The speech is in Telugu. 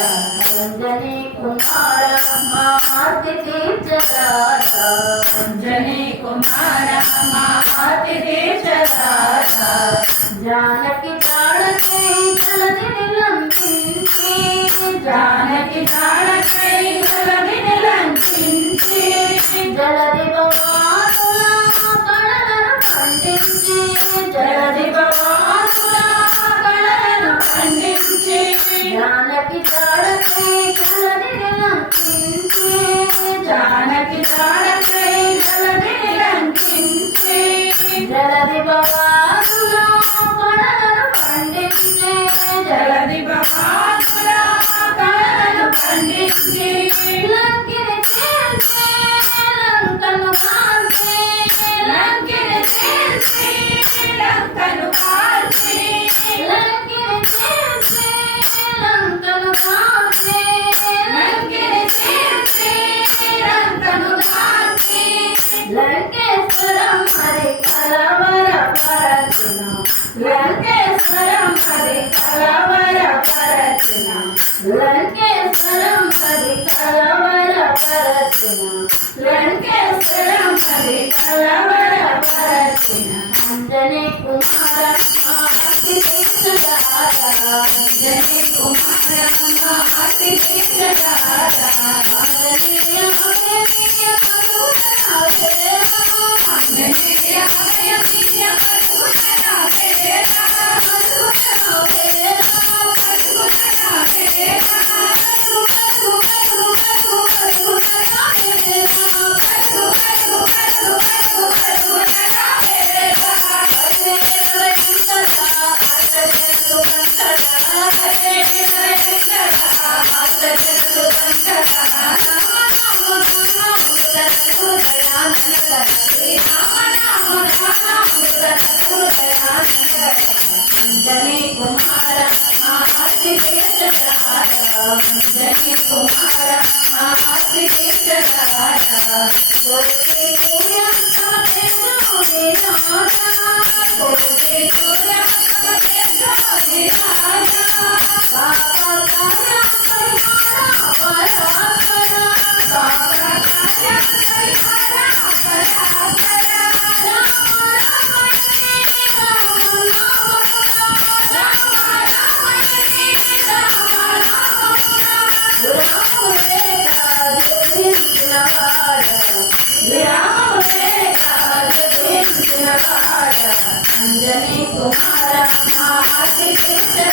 अंजनी कुमार माति तीर्चदारा अंजनी कुमार माति तीर्चदारा जानकी जाड़कै जलधि निलंकिंచి जानकी जाड़कै जलधि निलंकिంచి जलधि భవాతుల కళలను ఖండించి జలధి భవాతుల కళలను ఖండించి जानकी जाड़कै जलधि निलंकिంచి जानकी जाड़कै जलधि निलंकिంచి जलधि భవాతుల కళలను ఖండించి జలధి భవాతుల కళలను ఖండించి లంకిని చేర్చి లంకను కాల్చి లంకిని చేర్చి లంకను కాల్చి లంకిని చేర్చి లంకను కాల్చి లంకిని చేర్చి లంకను కాల్చి లంకేశ్వరం హరి కలవర పరచున లంకేశ్వరం హరి కలవర పరచున లంకేశ్వరం హరి కలవర పరచున లంకేశ్వరం హరి కలవర పరచున అంజనీ కుమార మాతి తీర్చదారా అంజనీ కుమార మాతి తీర్చదారా అంజనీయ అభయ పరువనాభే అంజనీయ అభయ పరువనాభే अंजनी कुमार माति तीर्चदारा अंजनी कुमार माति तीर्चदारा कोटि सूर्य तव तेजो विराजा कोटि सूर्य तव तेजो विराजा बाबा कार्य परिहारा परात्परा बाबा कार्य परिहारा परात्परा राम राम अंजनी कुमार माति तीर्चदारा